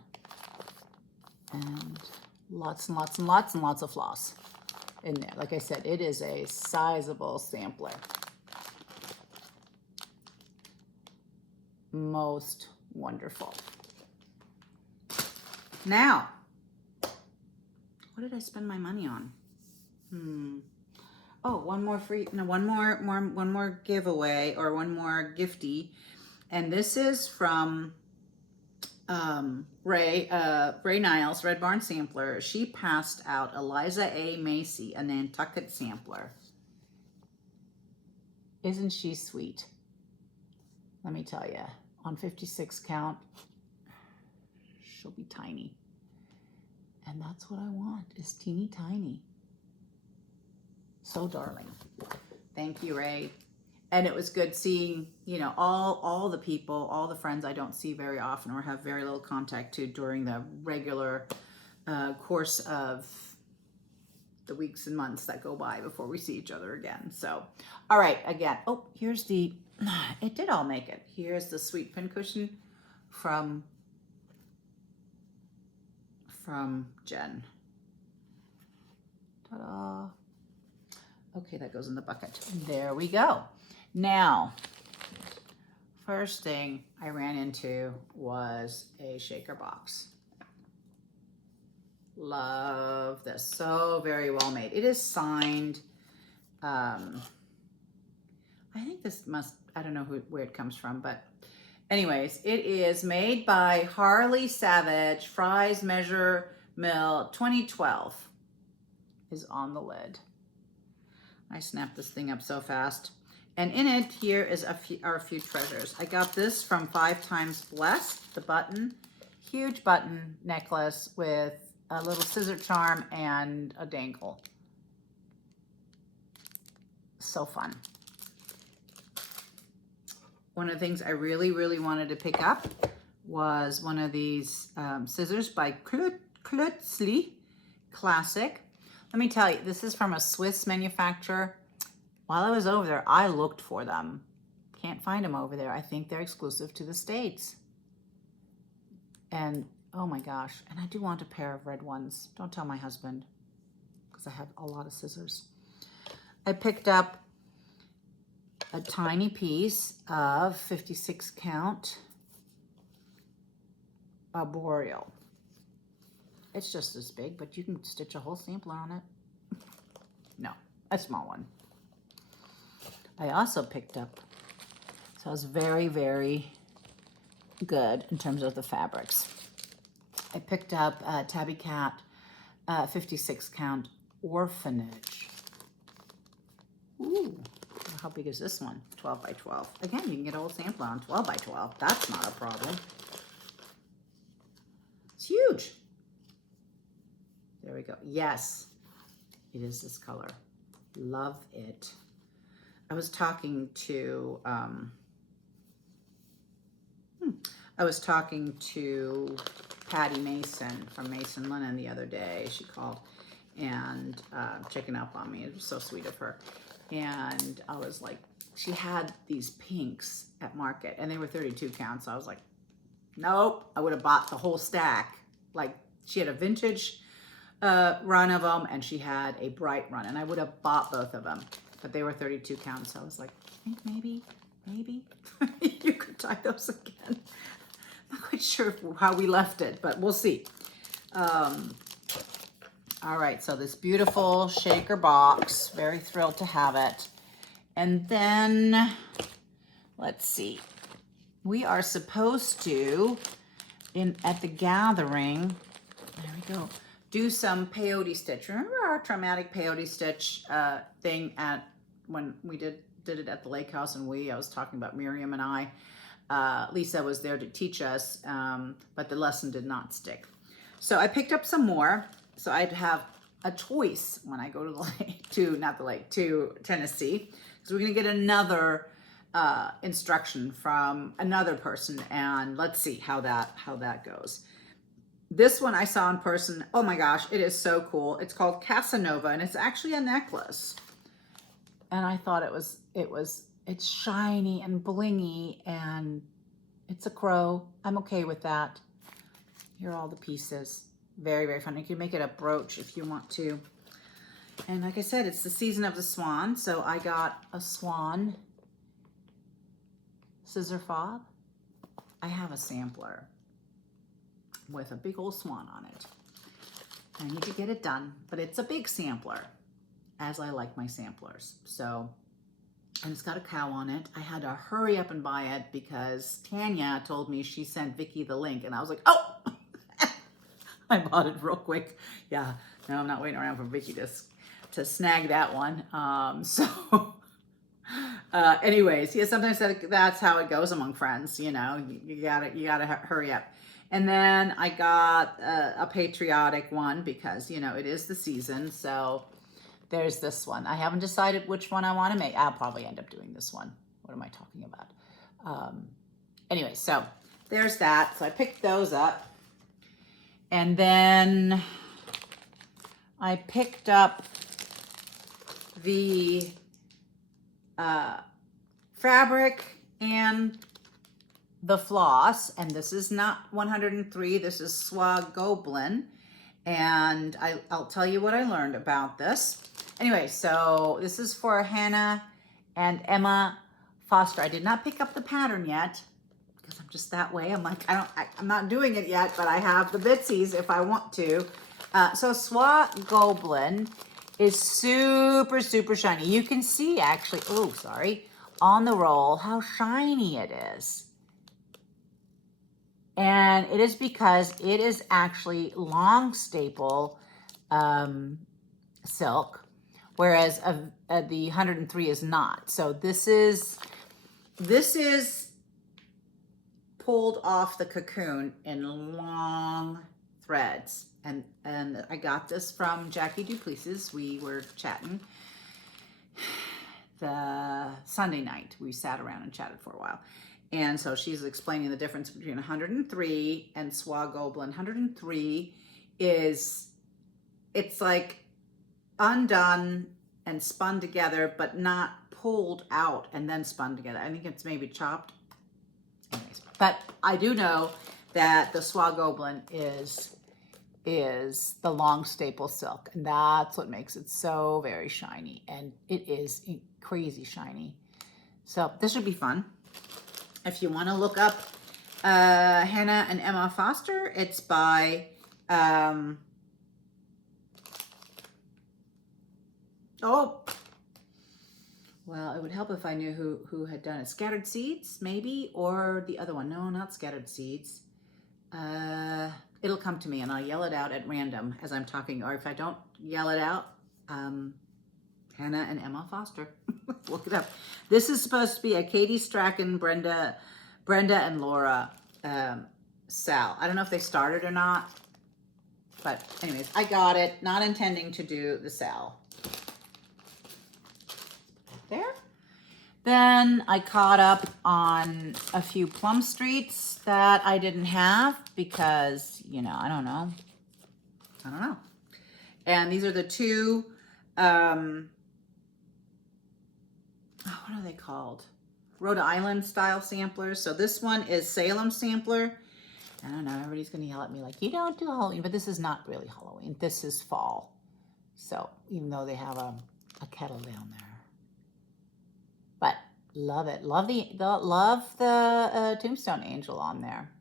And lots and lots and lots and lots of floss in there. Like I said, it is a sizable sampler. Most wonderful. Now, what did I spend my money on? Oh, one more giveaway, or one more gifty, and this is from Ray Niles, Red Barn Sampler. She passed out Eliza A. Macy, a Nantucket sampler. Isn't she sweet? Let me tell you, on 56 count, she'll be tiny. And that's what I want, is teeny tiny. So darling. Thank you, Ray. And it was good seeing, you know, all the people, all the friends I don't see very often or have very little contact to during the regular course of the weeks and months that go by before we see each other again. So, all right, again, oh, here's the, it did all make it. Here's the sweet pincushion from Jen. Ta-da. Okay, that goes in the bucket. There we go. Now, first thing I ran into was a shaker box. Love this. So very well made. It is signed. I think this must, I don't know where it comes from, but anyways, it is made by Harley Savage. Fry's Measure Mill 2012 is on the lid. I snapped this thing up so fast. And in it, here is are a few treasures. I got this from 5 Times Blessed, the button. Huge button necklace with a little scissor charm and a dangle. So fun. One of the things I really, really wanted to pick up was one of these scissors by Klötzli Classic. Let me tell you, this is from a Swiss manufacturer. While I was over there, I looked for them. Can't find them over there. I think they're exclusive to the States. And oh my gosh, and I do want a pair of red ones. Don't tell my husband, because I have a lot of scissors. I picked up a tiny piece of 56 count arboreal. It's just this big, but you can stitch a whole sampler on it. No, a small one. I also picked up, so it's very, very good in terms of the fabrics. I picked up Tabby Cat 56 count Orphanage. Ooh, how big is this one? 12 by 12. Again, you can get a whole sampler on 12 by 12. That's not a problem. It's huge. There we go. Yes, it is this color. Love it. I was talking to Patty Mason from Mason Linen the other day. She called and checking up on me. It was so sweet of her. And I was like, she had these pinks at market and they were 32 count. So I was like, nope, I would have bought the whole stack. Like she had a vintage run of them and she had a bright run and I would have bought both of them, but they were 32 count. So I was like, I think maybe you could tie those again. I'm not quite sure how we left it, but we'll see. All right, so this beautiful shaker box, very thrilled to have it. And then, let's see, we are supposed to, at the gathering, there we go, do some peyote stitch. Remember our traumatic peyote stitch thing when we did it at the lake house, and I was talking about Miriam and I. Lisa was there to teach us, but the lesson did not stick. So I picked up some more, so I'd have a choice when I go to the lake, to Tennessee, because we're gonna get another instruction from another person, and let's see how that goes. This one I saw in person. Oh my gosh, it is so cool. It's called Casanova, and it's actually a necklace. And I thought it's shiny and blingy, and it's a crow. I'm okay with that. Here are all the pieces. Very, very fun. You can make it a brooch if you want to. And like I said, it's the season of the swan, so I got a swan scissor fob. I have a sampler with a big old swan on it. I need to get it done, but it's a big sampler, as I like my samplers. So, and it's got a cow on it. I had to hurry up and buy it because Tanya told me she sent Vicky the link, and I was like, oh, I bought it real quick. Yeah, no, I'm not waiting around for Vicky to snag that one. Anyways, yeah, sometimes that's how it goes among friends. You know, you gotta hurry up. And then I got a patriotic one because, you know, it is the season. So there's this one. I haven't decided which one I want to make. I'll probably end up doing this one. What am I talking about? Anyway, so there's that. So I picked those up. And then I picked up the fabric and the floss, and this is not 103, this is Swag Goblin, and I'll tell you what I learned about this. Anyway, so this is for Hannah and Emma Foster. I did not pick up the pattern yet because I'm just that way. I'm like, I'm not doing it yet, but I have the bitsies if I want to. So Swag Goblin is super, super shiny. You can see actually, oh, sorry, on the roll how shiny it is. And it is because it is actually long staple silk, whereas the 103 is not. So this is pulled off the cocoon in long threads. And I got this from Jackie Duplessis. We were chatting the Sunday night. We sat around and chatted for a while. And so she's explaining the difference between 103 and Swag Goblin. 103 is, it's like undone and spun together, but not pulled out and then spun together. I think it's maybe chopped. Anyways, but I do know that the Swag Goblin is the long staple silk, and that's what makes it so very shiny, and it is crazy shiny. So this would be fun. If you want to look up Hannah and Emma Foster, it's by oh, well, it would help if I knew who had done it. Scattered Seeds, maybe, or the other one. No, not Scattered Seeds. It'll come to me, and I'll yell it out at random as I'm talking, or if I don't yell it out, Hannah and Emma Foster. Look it up. This is supposed to be a Katie Strachan, Brenda and Laura Sal. I don't know if they started or not, but anyways, I got it, not intending to do the Sal. There. Then I caught up on a few Plum Streets that I didn't have because, you know, I don't know. And these are the two, what are they called? Rhode Island style samplers. So this one is Salem sampler. I don't know, everybody's gonna yell at me like, you don't do Halloween, but this is not really Halloween. This is fall. So even though they have a kettle down there. But love it. Love the Tombstone Angel on there.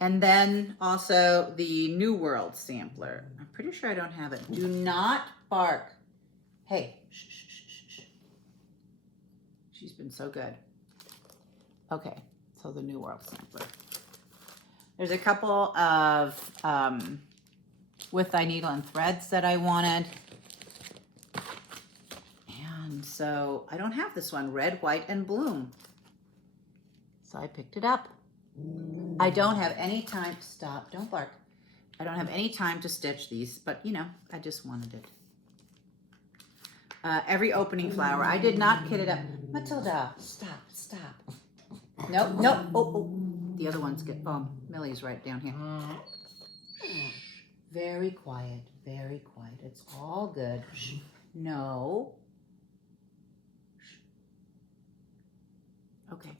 And then also the New World sampler. I'm pretty sure I don't have it. Do not bark. Hey, shh, shh, shh, shh. She's been so good. Okay, so the New World sampler. There's a couple of With Thy Needle and Threads that I wanted. And so I don't have this one, Red, White, and Bloom. So I picked it up. I don't have any time, stop, don't bark. I don't have any time to stitch these, but you know, I just wanted it. Every opening flower. I did not kit it up. Matilda, stop, stop. Nope, nope, oh. The other one's get, oh, Millie's right down here. Very quiet, it's all good. Shh. No. Okay.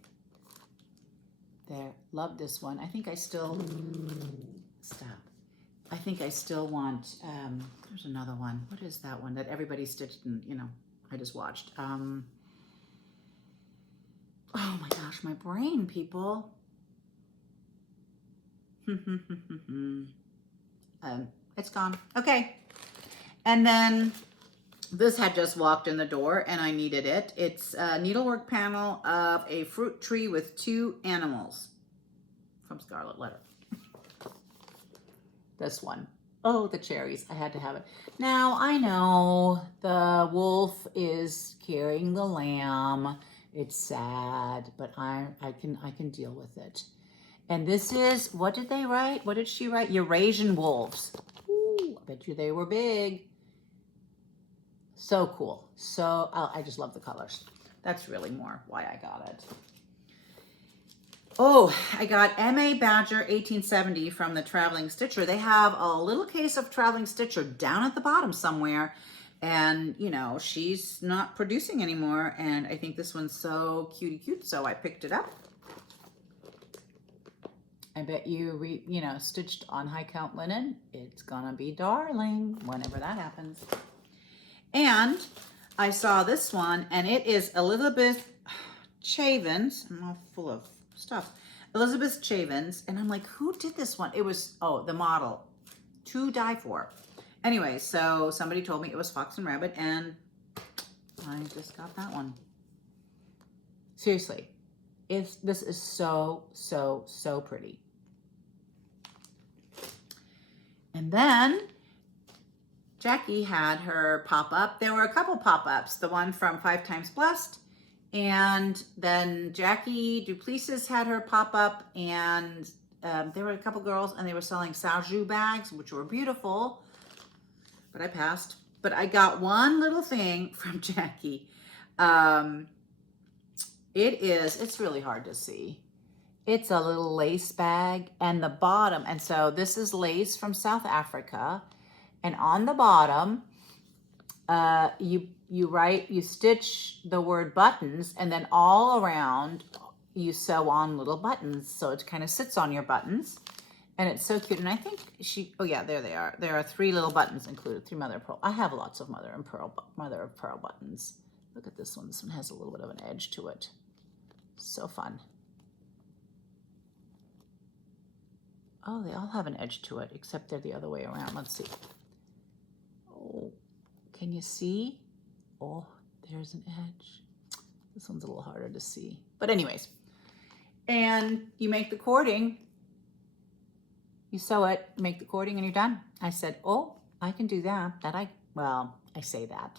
There, love this one. I think I still, stop. I think I still want, there's another one. What is that one that everybody stitched and, you know, I just watched. Oh my gosh, my brain, people. It's gone. Okay. And then this had just walked in the door and I needed it. It's a needlework panel of a fruit tree with 2 animals from Scarlet Letter. This one. Oh, the cherries. I had to have it. Now, I know the wolf is carrying the lamb. It's sad, but I can deal with it. And this is, what did they write? What did she write? Eurasian wolves. Ooh, I bet you they were big. So cool. So, I just love the colors. That's really more why I got it. Oh, I got M.A. Badger 1870 from the Traveling Stitcher. They have a little case of Traveling Stitcher down at the bottom somewhere. And, you know, she's not producing anymore. And I think this one's so cutie cute, so I picked it up. I bet you, stitched on high count linen. It's gonna be darling whenever that happens. And I saw this one, and it is Elizabeth Chavins. I'm all full of stuff. Elizabeth Chavins, and I'm like, who did this one? It was, oh, the model, To Die For. Anyway, so somebody told me it was Fox and Rabbit, and I just got that one. Seriously, this is so, so, so pretty. And then Jackie had her pop-up. There were a couple pop-ups, the one from 5 Times Blessed, and then Jackie Duplessis had her pop-up, and there were a couple girls, and they were selling Sajou bags, which were beautiful, but I passed. But I got one little thing from Jackie. It's really hard to see. It's a little lace bag, and the bottom, and so this is lace from South Africa, and on the bottom, you stitch the word buttons, and then all around you sew on little buttons, so it kind of sits on your buttons, and it's so cute. And I think oh yeah, there they are. There are 3 little buttons included, 3 mother of pearl. I have lots of mother of pearl buttons. Look at this one. This one has a little bit of an edge to it. So fun. Oh, they all have an edge to it, except they're the other way around. Let's see. Oh, can you see? Oh, there's an edge. This one's a little harder to see. But anyways, and you make the cording. You sew it, make the cording, and you're done. I said, oh, I can do that. Well, I say that.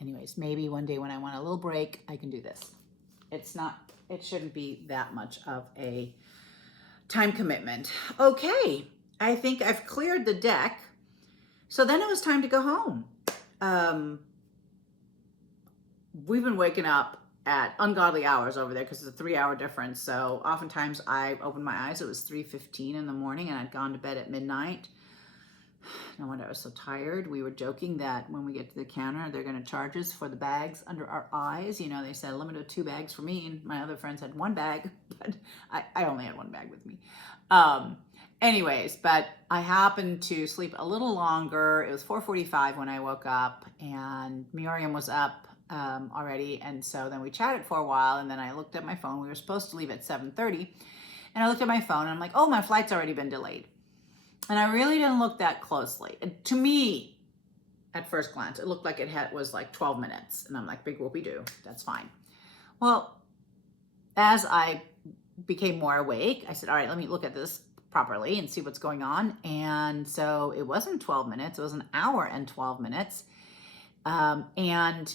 Anyways, maybe one day when I want a little break, I can do this. It shouldn't be that much of a time commitment. Okay, I think I've cleared the deck. So then it was time to go home. We've been waking up at ungodly hours over there because it's a 3-hour difference. So oftentimes I opened my eyes, it was 3:15 in the morning, and I'd gone to bed at midnight. No wonder I was so tired. We were joking that when we get to the counter, they're going to charge us for the bags under our eyes. You know, they said a limit of 2 bags for me, and my other friends had 1 bag, but I only had 1 bag with me. Anyways, but I happened to sleep a little longer. It was 4:45 when I woke up, and Miriam was up already, and so then we chatted for a while, and then I looked at my phone. We were supposed to leave at 7:30, and I looked at my phone, and I'm like, oh, my flight's already been delayed. And I really didn't look that closely. To me, at first glance, it looked like it was like 12 minutes. And I'm like, big whoopie-doo, that's fine. Well, as I became more awake, I said, all right, let me look at this properly and see what's going on. And so it wasn't 12 minutes, it was 1 hour and 12 minutes. And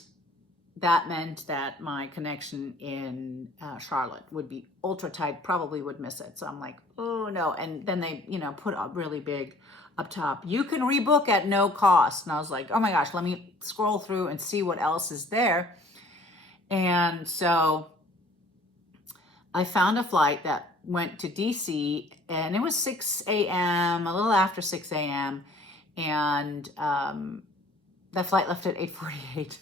that meant that my connection in Charlotte would be ultra tight, probably would miss it. So I'm like, oh no. And then they, put up really big up top, you can rebook at no cost. And I was like, oh my gosh, let me scroll through and see what else is there. And so I found a flight that went to DC, and it was 6 a.m., a little after 6 a.m. And that flight left at 8:48.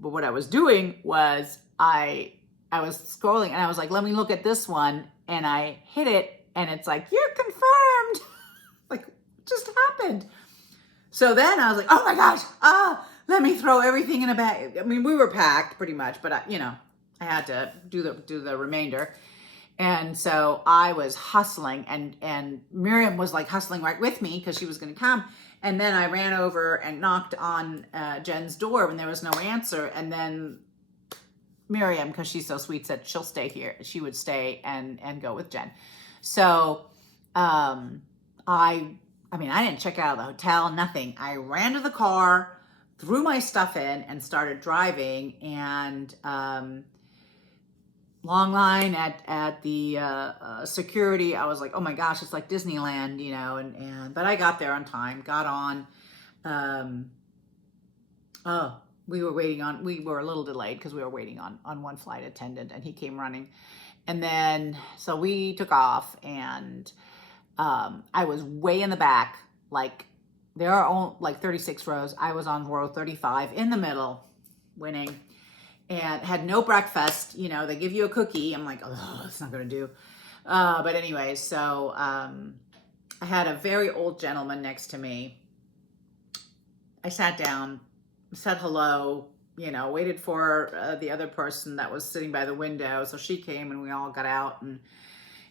But what I was doing was I was scrolling, and I was like, let me look at this one. And I hit it, and it's like, you're confirmed. Like, what just happened? So then I was like, oh my gosh, let me throw everything in a bag. I mean, we were packed pretty much, but I had to do the remainder. And so I was hustling, and Miriam was like hustling right with me because she was going to come. And then I ran over and knocked on Jen's door when there was no answer. And then Miriam, because she's so sweet, said she'll stay here. She would stay and go with Jen. So I didn't check out of the hotel, nothing. I ran to the car, threw my stuff in, and started driving. And long line at the security. I was like, oh my gosh, it's like Disneyland, but I got there on time, got on. we were a little delayed because we were waiting on one flight attendant, and he came running. And then, so we took off, and I was way in the back. Like, there are only like 36 rows. I was on row 35 in the middle, winning, and had no breakfast. You know, they give you a cookie. I'm like, oh, it's not going to do. But anyway, so I had a very old gentleman next to me. I sat down, said hello, you know, waited for the other person that was sitting by the window. So she came, and we all got out,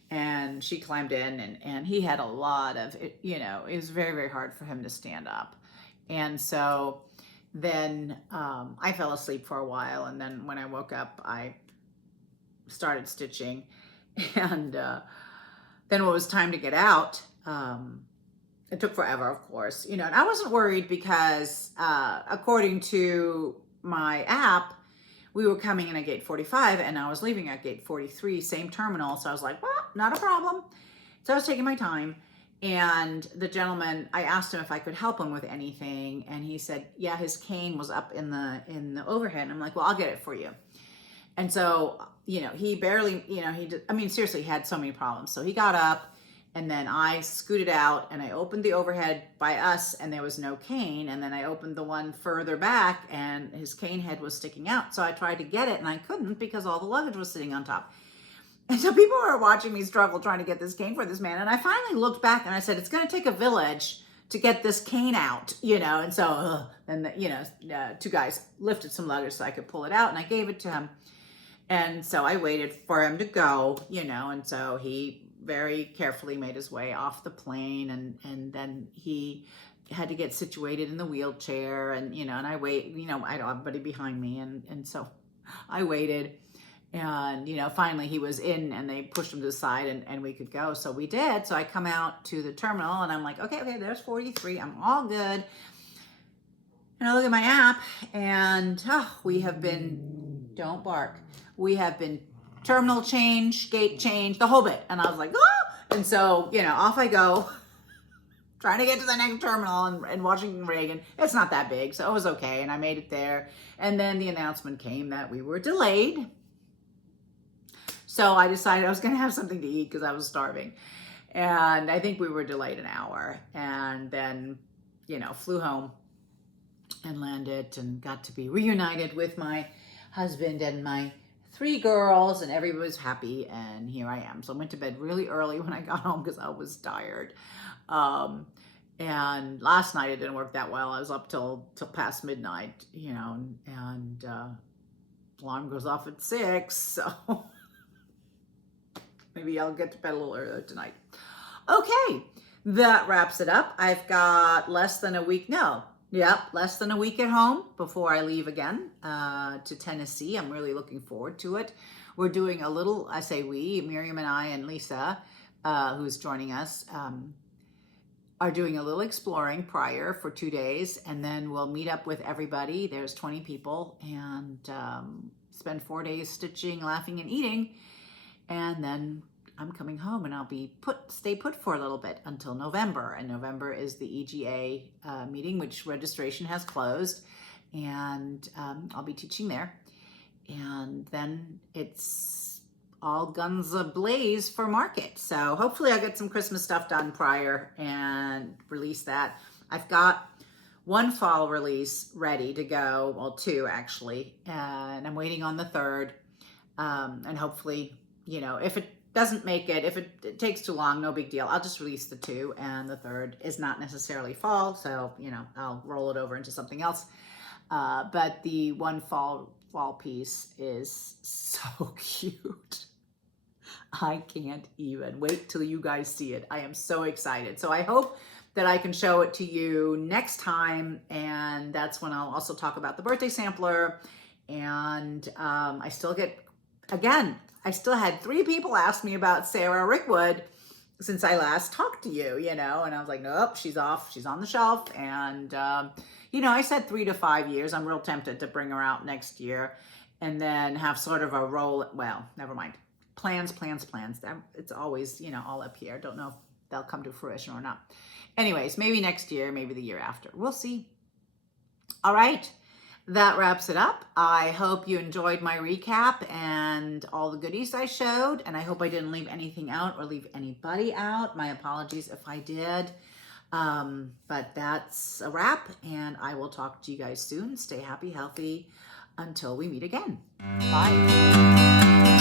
and she climbed in, and he had a lot of, you know, it was very, very hard for him to stand up. And so then I fell asleep for a while. And then when I woke up, I started stitching. And then when it was time to get out, it took forever, of course, you know, and I wasn't worried because according to my app, we were coming in at gate 45 and I was leaving at gate 43, same terminal. So I was like, well, not a problem. So I was taking my time, and the gentleman, I asked him if I could help him with anything. And he said, yeah, his cane was up in the overhead. And I'm like, well, I'll get it for you. And so, you know, he barely, you know, I mean, seriously, he had so many problems. So he got up, and then I scooted out, and I opened the overhead by us, and there was no cane. And then I opened the one further back, and his cane head was sticking out. So I tried to get it, and I couldn't because all the luggage was sitting on top. And so people were watching me struggle trying to get this cane for this man. And I finally looked back, and I said, it's going to take a village to get this cane out, you know. And so then, you know, two guys lifted some luggage so I could pull it out, and I gave it to him. And so I waited for him to go, you know, and so he very carefully made his way off the plane, and then he had to get situated in the wheelchair, and, you know, and I wait, you know, I don't have anybody behind me, and so I waited, and, you know, finally he was in, and they pushed him to the side, and we could go. So we did. So I come out to the terminal, and I'm like, okay, there's 43. I'm all good. And I look at my app, and we have been, don't bark, we have been terminal change, gate change, the whole bit. And I was like, oh! And so, you know, off I go, trying to get to the next terminal in Washington Reagan. It's not that big, so it was okay. And I made it there. And then the announcement came that we were delayed. So I decided I was going to have something to eat because I was starving. And I think we were delayed an hour. And then, you know, flew home and landed and got to be reunited with my husband and my 3 girls, and everybody was happy, and here I am. So I went to bed really early when I got home because I was tired. And last night it didn't work that well. I was up till past midnight, you know, and alarm goes off at 6, so maybe I'll get to bed a little earlier tonight. Okay, that wraps it up. I've got less than a week at home before I leave again to Tennessee. I'm really looking forward to it. We're doing a little, I say we, Miriam and I and Lisa, who's joining us, are doing a little exploring prior for 2 days, and then we'll meet up with everybody. There's 20 people, and spend 4 days stitching, laughing, and eating. And then I'm coming home, and I'll be stay put for a little bit until November. And November is the EGA meeting, which registration has closed, and I'll be teaching there. And then it's all guns ablaze for market. So hopefully I'll get some Christmas stuff done prior and release that. I've got 1 fall release ready to go, well, 2 actually, and I'm waiting on the 3rd. And hopefully, you know, if it doesn't make it, if it takes too long, no big deal. I'll just release the 2, and the 3rd is not necessarily fall, so, you know, I'll roll it over into something else. But the 1 fall piece is so cute. I can't even wait till you guys see it. I am so excited. So I hope that I can show it to you next time, and that's when I'll also talk about the birthday sampler. And I still had 3 people ask me about Sarah Rickwood since I last talked to you, you know, and I was like, nope, she's off. She's on the shelf. And, you know, I said 3 to 5 years. I'm real tempted to bring her out next year and then have sort of a roll. Well, never mind. Plans. It's always, you know, all up here. Don't know if they'll come to fruition or not. Anyways, maybe next year, maybe the year after. We'll see. All right. that wraps it up. I hope you enjoyed my recap and all the goodies I showed, and I hope I didn't leave anything out or leave anybody out. My apologies if I did. But that's a wrap, and I will talk to you guys soon. Stay happy, healthy, until we meet again. Bye.